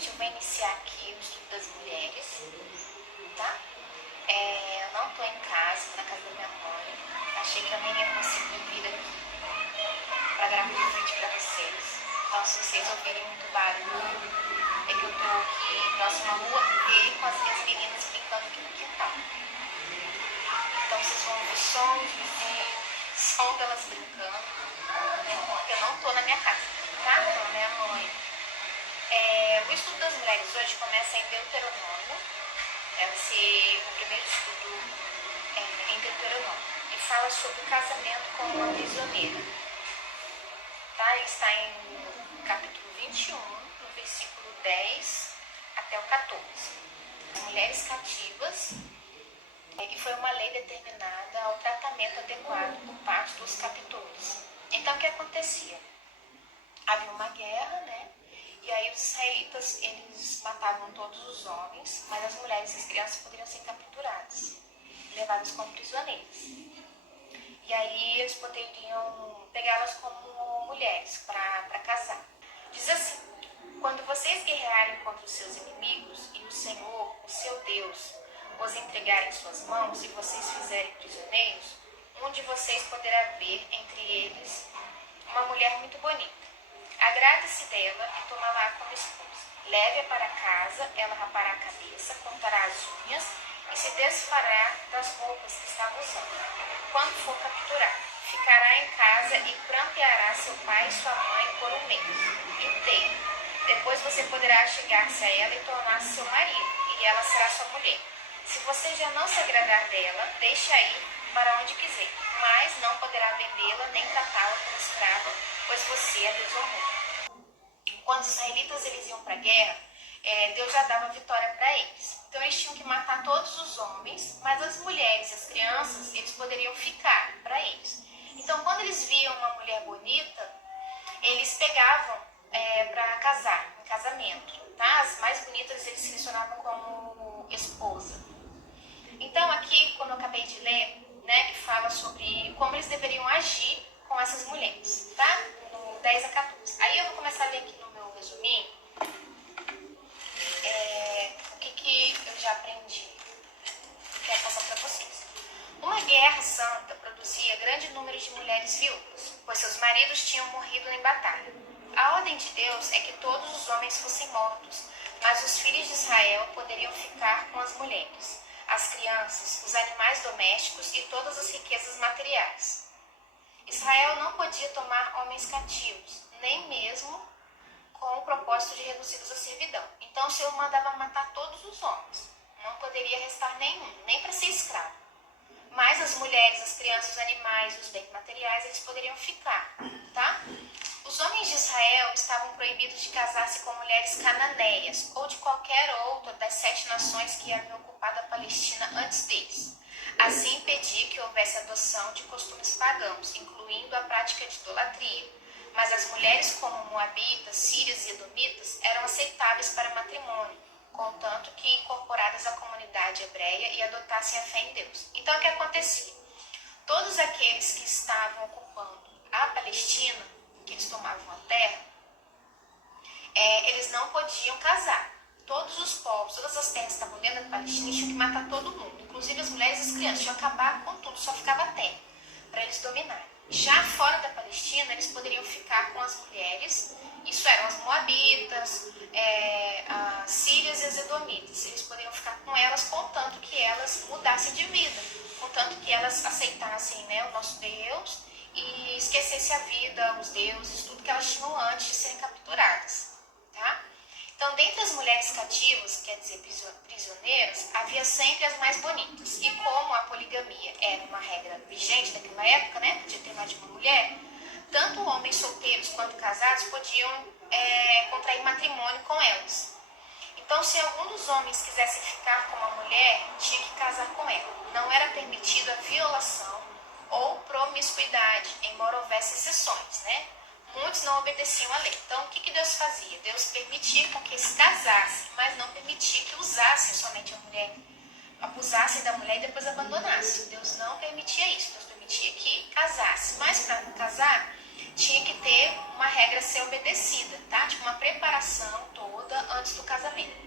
gente, eu vou iniciar aqui o estudo das mulheres, tá? Eu não tô em casa, tô na casa da minha mãe. Achei que eu nem ia conseguir vir aqui pra gravar um vídeo pra vocês. Então, se vocês ouvirem muito barulho, é que eu tô aqui próximo à rua e com as minhas meninas brincando aqui no quintal. Então, vocês vão ouvir som dos vizinhos, som delas brincando, porque eu não tô na minha casa, tá? Tô na minha mãe. O estudo das mulheres hoje começa em Deuteronômio. Vai ser o primeiro estudo em Deuteronômio. E fala sobre o casamento com uma prisioneira. Tá? Ele está em capítulo 21, no versículo 10 até o 14. As mulheres cativas, e foi uma lei determinada ao tratamento adequado por parte dos captores. Então, o que acontecia? Havia uma guerra, né? E aí os israelitas, eles matavam todos os homens, mas as mulheres e as crianças poderiam ser capturadas, levadas como prisioneiras. E aí eles poderiam pegá-las como mulheres para casar. Diz assim: quando vocês guerrearem contra os seus inimigos e o Senhor, o seu Deus, os entregar em suas mãos e vocês fizerem prisioneiros, um de vocês poderá ver entre eles uma mulher muito bonita. Agrade-se dela e toma-la como esposa. Leve-a para casa, ela rapará a cabeça, cortará as unhas e se desfará das roupas que estava usando. Quando for capturada, ficará em casa e pranteará seu pai e sua mãe por um mês inteiro. Depois você poderá chegar-se a ela e tornar-se seu marido, e ela será sua mulher. Se você já não se agradar dela, deixe-a ir para onde quiser, mas não poderá vendê-la nem tratá-la como escrava, pois você a desonrou. Quando os israelitas eles iam para a guerra, Deus já dava vitória para eles. Então eles tinham que matar todos os homens, mas as mulheres e as crianças, eles poderiam ficar para eles. Então quando eles viam uma mulher bonita, eles pegavam para casar, em casamento. Tá? As mais bonitas eles selecionavam como esposa. Então aqui, como eu acabei de ler, né, que fala sobre como eles deveriam agir com essas mulheres, tá? No 10 a 14. Aí eu vou começar a ler aqui no meu resuminho o que eu já aprendi e quero passar para vocês. Uma guerra santa produzia grande número de mulheres viúvas, pois seus maridos tinham morrido em batalha. A ordem de Deus é que todos os homens fossem mortos, mas os filhos de Israel poderiam ficar com as mulheres, as crianças, os animais domésticos e todas as riquezas materiais. Israel não podia tomar homens cativos, nem mesmo com o propósito de reduzi-los à servidão. Então o Senhor mandava matar todos os homens. Não poderia restar nenhum, nem para ser escravo. Mas as mulheres, as crianças, os animais, os bens materiais, eles poderiam ficar, tá? Os homens de Israel estavam proibidos de casar-se com mulheres cananeias ou de qualquer outra das 7 nações que haviam ocupado a Palestina antes deles. Assim impedia que houvesse adoção de costumes pagãos, incluindo a prática de idolatria. Mas as mulheres como moabitas, sírias e edomitas eram aceitáveis para matrimônio, contanto que incorporadas à comunidade hebreia e adotassem a fé em Deus. Então o que acontecia? Todos aqueles que estavam ocupando a Palestina, que eles tomavam a terra, eles não podiam casar. Todos os povos, todas as terras que estavam dentro da Palestina tinham que matar todo mundo, inclusive as mulheres e as crianças, tinham que acabar com tudo, só ficava a terra, para eles dominarem. Já fora da Palestina, eles poderiam ficar com as mulheres, isso eram as moabitas, as sírias e as edomitas. Eles poderiam ficar com elas, contanto que elas mudassem de vida, contanto que elas aceitassem, né, o nosso Deus e esquecessem a vida, os deuses, tudo que elas tinham antes de serem capturadas. Tá? Então, dentre as mulheres cativas, quer dizer prisioneiras, havia sempre as mais bonitas. E como a poligamia era uma regra vigente naquela época, né, podia ter mais de uma mulher, tanto homens solteiros quanto casados podiam contrair matrimônio com elas. Então, se algum dos homens quisesse ficar com uma mulher, tinha que casar com ela. Não era permitida a violação ou promiscuidade, embora houvesse exceções, né? Muitos não obedeciam à lei. Então, o que Deus fazia? Deus permitia com que eles casassem, mas não permitia que usassem somente a mulher, abusassem da mulher e depois abandonassem. Deus não permitia isso. Deus permitia que casasse. Mas para casar, tinha que ter uma regra a ser obedecida, tá? Tipo, uma preparação toda antes do casamento.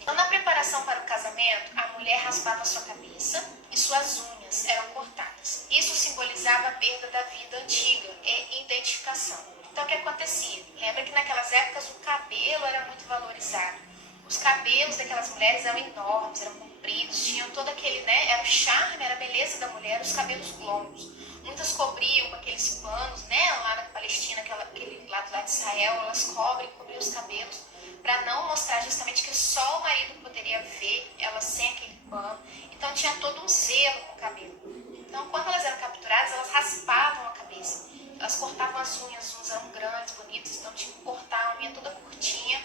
Então, na preparação para o casamento, a mulher raspava sua cabeça e suas unhas eram cortadas. Isso simbolizava a perda da vida antiga e identificação. Então, o que acontecia? Lembra que naquelas épocas o cabelo era muito valorizado. Os cabelos daquelas mulheres eram enormes, eram compridos, tinham todo aquele, era o charme, era a beleza da mulher, os cabelos longos. Muitas cobriam com aqueles panos, lá na Palestina, aquele lado lá de Israel, elas cobriam os cabelos, para não mostrar justamente que só o marido poderia ver ela sem aquele pano. Então tinha todo um zelo com o cabelo. Então quando elas eram capturadas, elas raspavam a cabeça. Elas cortavam as unhas eram grandes, bonitas, então tinha que cortar a unha toda curtinha,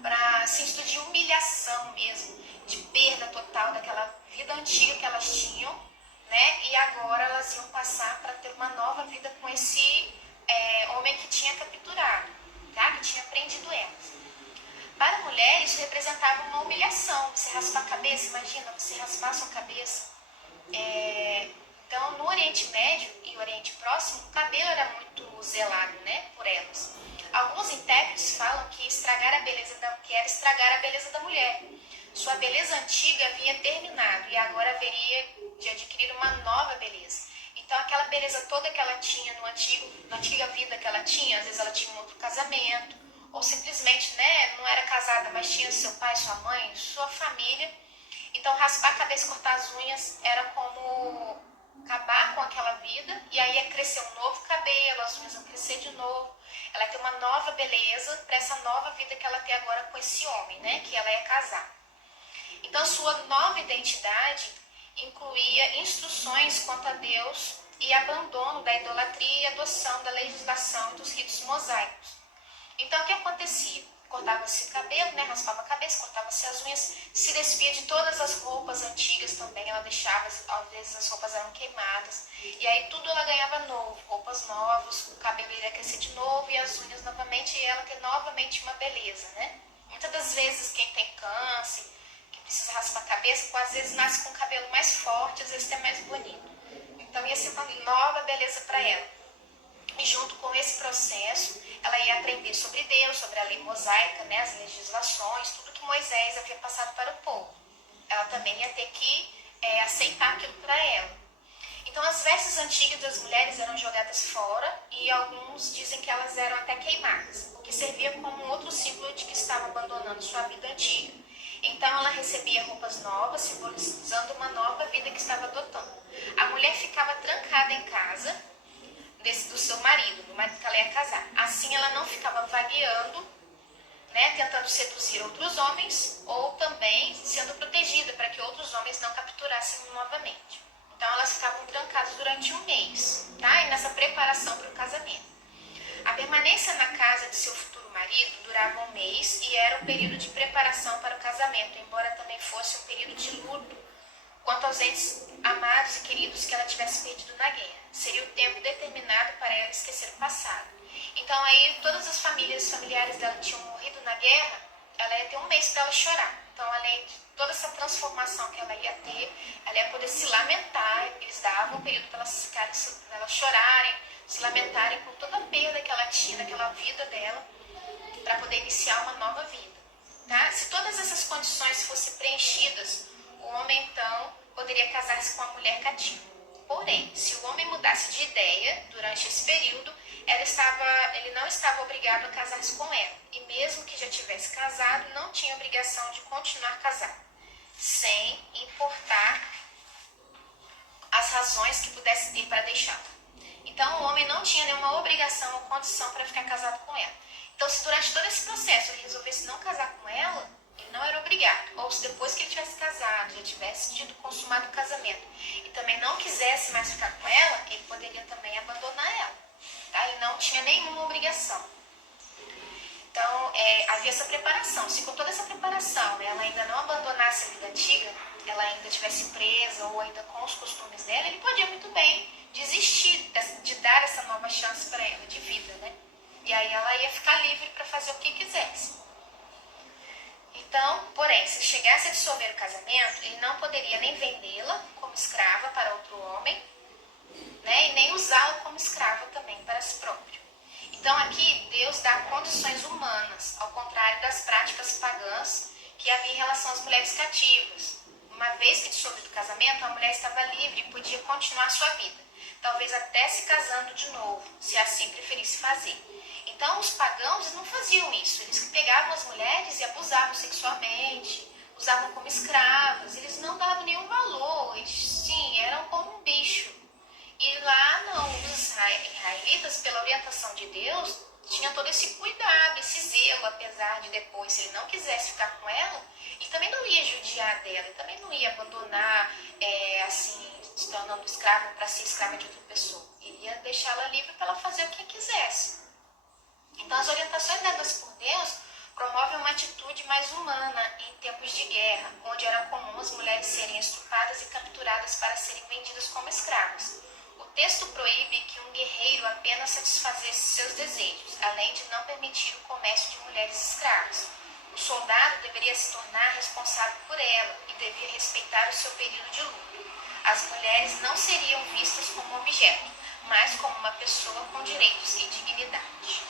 para sentido de humilhação mesmo, de perda total daquela vida antiga que elas tinham, e agora elas iam passar para ter uma nova vida com esse homem que tinha capturado, que tinha prendido elas. Para a mulher, isso representava uma humilhação. Você raspar a cabeça, imagina, você raspar a sua cabeça. Então, no Oriente Médio e Oriente Próximo, o cabelo era muito zelado, por elas. Alguns intérpretes falam que era estragar a beleza da mulher. Sua beleza antiga havia terminado e agora haveria de adquirir uma nova beleza. Então, aquela beleza toda que ela tinha na antiga vida que ela tinha, às vezes ela tinha um outro casamento, ou simplesmente não era casada, mas tinha seu pai, sua mãe, sua família. Então, raspar a cabeça e cortar as unhas era como acabar com aquela vida, e aí ia crescer um novo cabelo, as unhas iam crescer de novo, ela ia ter uma nova beleza para essa nova vida que ela tem agora com esse homem, que ela ia casar. Então, sua nova identidade incluía instruções quanto a Deus e abandono da idolatria e adoção da legislação e dos ritos mosaicos. Então, o que acontecia? Cortava-se o cabelo, raspava a cabeça, cortava-se as unhas, se despia de todas as roupas antigas também, ela deixava, às vezes as roupas eram queimadas, e aí tudo ela ganhava novo, roupas novas, o cabelo iria crescer de novo e as unhas novamente, e ela ter novamente uma beleza, Muitas das vezes quem tem câncer, que precisa raspar a cabeça, às vezes nasce com o cabelo mais forte, às vezes até mais bonito. Então ia ser uma nova beleza para ela. E junto com esse processo, ela ia aprender sobre Deus, sobre a lei mosaica, as legislações, tudo que Moisés havia passado para o povo. Ela também ia ter que aceitar aquilo para ela. Então, as vestes antigas das mulheres eram jogadas fora e alguns dizem que elas eram até queimadas, o que servia como outro símbolo de que estava abandonando sua vida antiga. Então, ela recebia roupas novas, simbolizando uma nova vida que estava adotando. A mulher ficava trancada em casa do seu marido, do marido que ela ia casar. Assim, ela não ficava vagueando, tentando seduzir outros homens, ou também sendo protegida para que outros homens não capturassem novamente. Então, elas ficavam trancadas durante um mês, e nessa preparação para o casamento. A permanência na casa de seu futuro marido durava um mês e era um período de preparação para o casamento, embora também fosse um período de luto quanto aos entes amados e queridos que ela tivesse perdido na guerra. Seria o tempo determinado para ela esquecer o passado. Então, aí, todas as familiares dela que tinham morrido na guerra, ela ia ter um mês para ela chorar. Então, além de toda essa transformação que ela ia ter, ela ia poder se lamentar. Eles davam um período para elas chorarem, se lamentarem por toda a perda que ela tinha naquela vida dela, para poder iniciar uma nova vida. Se todas essas condições fossem preenchidas, o homem, então, poderia casar-se com a mulher cativa. Porém, se o homem mudasse de ideia durante esse período, ele não estava obrigado a casar-se com ela. E mesmo que já tivesse casado, não tinha obrigação de continuar casado, sem importar as razões que pudesse ter para deixá-la. Então, o homem não tinha nenhuma obrigação ou condição para ficar casado com ela. Então, se durante todo esse processo ele resolvesse não casar com ela, ele não era obrigado. Ou se depois que ele tivesse casado, já tivesse tido consumado o casamento e também não quisesse mais ficar com ela, ele poderia também abandonar ela. Ele não tinha nenhuma obrigação. Então, havia essa preparação. Se com toda essa preparação ela ainda não abandonasse a vida antiga, ela ainda estivesse presa ou ainda com os costumes dela, ele podia muito bem desistir de dar essa nova chance para ela de vida, E aí ela ia ficar livre para fazer o que quisesse. Então, porém, se chegasse a dissolver o casamento, ele não poderia nem vendê-la como escrava para outro homem, e nem usá-la como escrava também para si próprio. Então aqui Deus dá condições humanas, ao contrário das práticas pagãs que havia em relação às mulheres cativas. Uma vez que dissolvido o casamento, a mulher estava livre e podia continuar sua vida, talvez até se casando de novo, se assim preferisse fazer. Então os pagãos não faziam isso, eles pegavam as mulheres e abusavam sexualmente, usavam como escravas, eles não davam nenhum valor, eles sim, eram como um bicho. E lá não, os israelitas, pela orientação de Deus, tinha todo esse cuidado, esse zelo, apesar de depois, se ele não quisesse ficar com ela, ele também não ia judiar dela, ele também não ia abandonar, assim, se tornando escravo para ser escrava de outra pessoa. Ele ia deixá-la livre para ela fazer o que quisesse. Então as orientações dadas por Deus promovem uma atitude mais humana em tempos de guerra, onde era comum as mulheres serem estrupadas e capturadas para serem vendidas como escravas. O texto proíbe que um guerreiro apenas satisfazesse seus desejos, além de não permitir o comércio de mulheres escravas. O soldado deveria se tornar responsável por ela e devia respeitar o seu período de luto. As mulheres não seriam vistas como objeto, mas como uma pessoa com direitos e dignidade.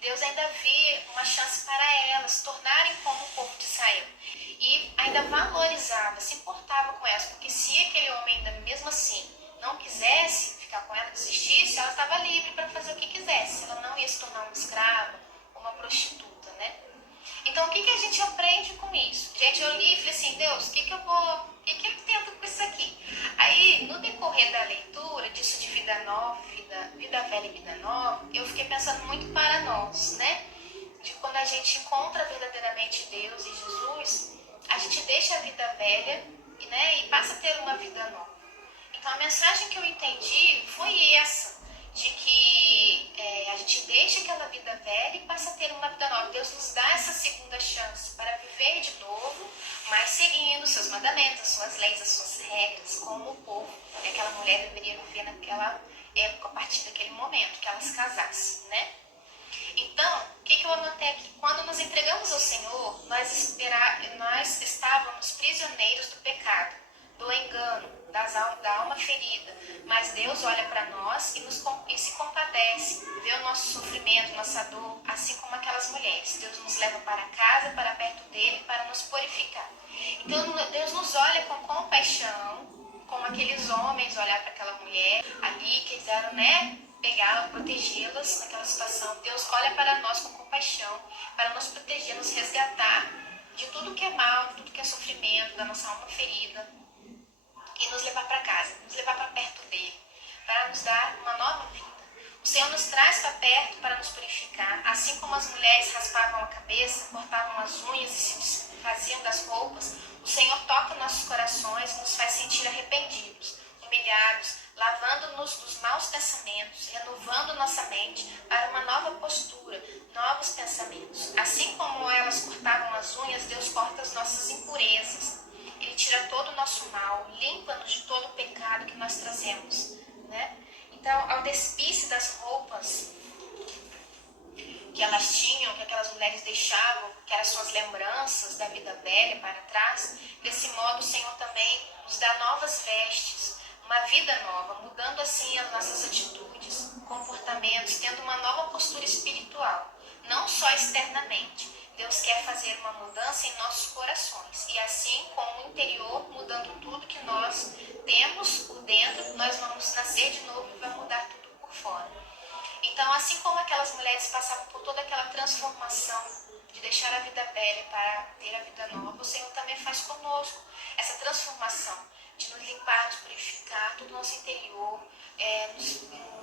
Deus ainda via uma chance para elas se tornarem como o povo de Israel. E ainda valorizava, se importava com elas, porque se aquele homem ainda mesmo assim não quisesse ficar com ela, desistisse, ela estava livre para fazer o que quisesse. Ela não ia se tornar uma escrava, uma prostituta, né? Então o que a gente aprende com isso? Gente, eu li e falei assim, Deus, o que eu tento com isso aqui? Aí, no decorrer da leitura disso de vida nova, vida velha e vida nova, eu fiquei pensando muito para nós, né? De quando a gente encontra verdadeiramente Deus e Jesus, a gente deixa a vida velha, né, e passa a ter uma vida nova. Então a mensagem que eu entendi foi essa, de que a gente deixa aquela vida velha e passa a ter uma vida nova. Deus nos dá essa segunda chance para viver de novo, mas seguindo os seus mandamentos, as suas leis, as suas regras, como o povo, aquela mulher deveria viver naquela época, a partir daquele momento que elas casassem, né? Então, o que eu anotei aqui? Quando nos entregamos ao Senhor, nós estávamos prisioneiros do pecado, do engano, da alma ferida. Mas Deus olha para nós e se compadece, vê o nosso sofrimento, nossa dor, assim como aquelas mulheres. Deus nos leva para casa, para perto dele, para nos purificar. Então Deus nos olha com compaixão, como aqueles homens olharam para aquela mulher ali, que quiseram, né, pegá-la, protegê-las naquela situação. Deus olha para nós com compaixão, para nos proteger, nos resgatar de tudo que é mal, de tudo que é sofrimento, da nossa alma ferida, e nos levar para casa, nos levar para perto dele, para nos dar uma nova vida. O Senhor nos traz para perto para nos purificar, assim como as mulheres raspavam a cabeça, cortavam as unhas e se desfaziam das roupas. O Senhor toca nossos corações, nos faz sentir arrependidos, humilhados, lavando-nos dos maus pensamentos, renovando nossa mente para uma nova postura, novos pensamentos. Assim como elas cortavam as unhas, Deus corta as nossas impurezas. Ele tira todo o nosso mal, limpa-nos de todo o pecado que nós trazemos, né? Então, ao despir-se das roupas que elas tinham, que aquelas mulheres deixavam, que eram suas lembranças da vida velha para trás, desse modo o Senhor também nos dá novas vestes, uma vida nova, mudando assim as nossas atitudes, comportamentos, tendo uma nova postura espiritual, não só externamente. Deus quer fazer uma mudança em nossos corações. E assim como o interior, mudando tudo que nós temos por dentro, nós vamos nascer de novo e vai mudar tudo por fora. Então, assim como aquelas mulheres passavam por toda aquela transformação de deixar a vida velha para ter a vida nova, o Senhor também faz conosco essa transformação de nos limpar, nos purificar, todo o nosso interior,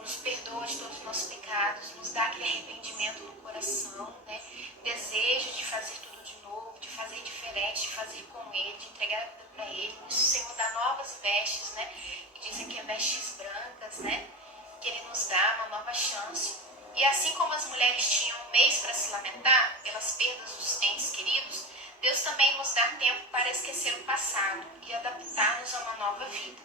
nos perdoa de todos os nossos pecados, nos dá aquele arrependimento no coração, né? Desejo de fazer tudo de novo, de fazer diferente, de fazer com Ele, de entregar a vida para Ele. O Senhor dá novas vestes, né? E dizem que é vestes brancas, né? Que Ele nos dá uma nova chance. E assim como as mulheres tinham um mês para se lamentar pelas perdas dos entes queridos, Deus também nos dá tempo para esquecer o passado e adaptar-nos a uma nova vida.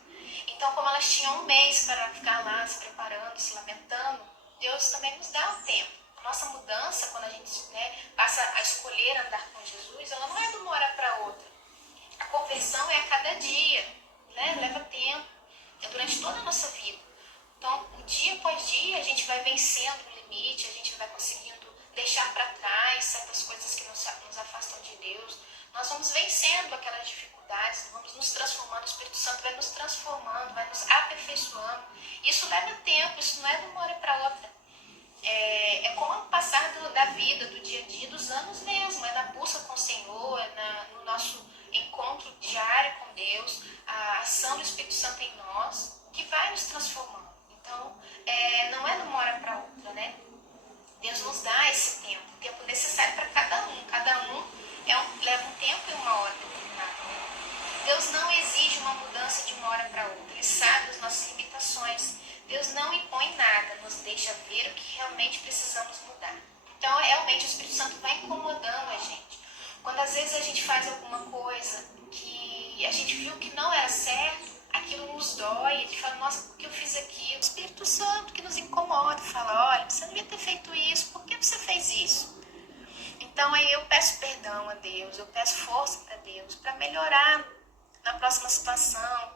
Então, como elas tinham um mês para ficar lá se preparando, se lamentando, Deus também nos dá o tempo. A nossa mudança, quando a gente, né, passa a escolher andar com Jesus, ela não é de uma hora para outra. A conversão é a cada dia, né? Leva tempo, é durante toda a nossa vida. Então, dia após dia, a gente vai vencendo, limite, a gente vai conseguindo deixar para trás certas coisas que nos afastam de Deus, nós vamos vencendo aquelas dificuldades, vamos nos transformando, o Espírito Santo vai nos transformando, vai nos aperfeiçoando. Isso leva tempo, isso não é de uma hora para outra. É com o passar da vida, do dia a dia, dos anos mesmo, é na busca com o Senhor, no nosso encontro diário com Deus, a ação do Espírito Santo em nós, que vai nos transformando. Então, não é de uma hora para outra, né? Deus nos dá esse tempo, o tempo necessário para cada um. Cada um leva um tempo e uma hora determinada. Deus não exige uma mudança de uma hora para outra. Ele sabe as nossas limitações. Deus não impõe nada, nos deixa ver o que realmente precisamos mudar. Então, realmente, o Espírito Santo vai incomodando a gente. Quando às vezes a gente faz alguma coisa que a gente viu que não era certo, aquilo nos dói, a gente fala, nossa, por que eu fiz aquilo? O Espírito Santo que nos incomoda, fala, olha, você não devia ter feito isso, por que você fez isso? Então aí eu peço perdão a Deus, eu peço força para Deus, para melhorar na próxima situação,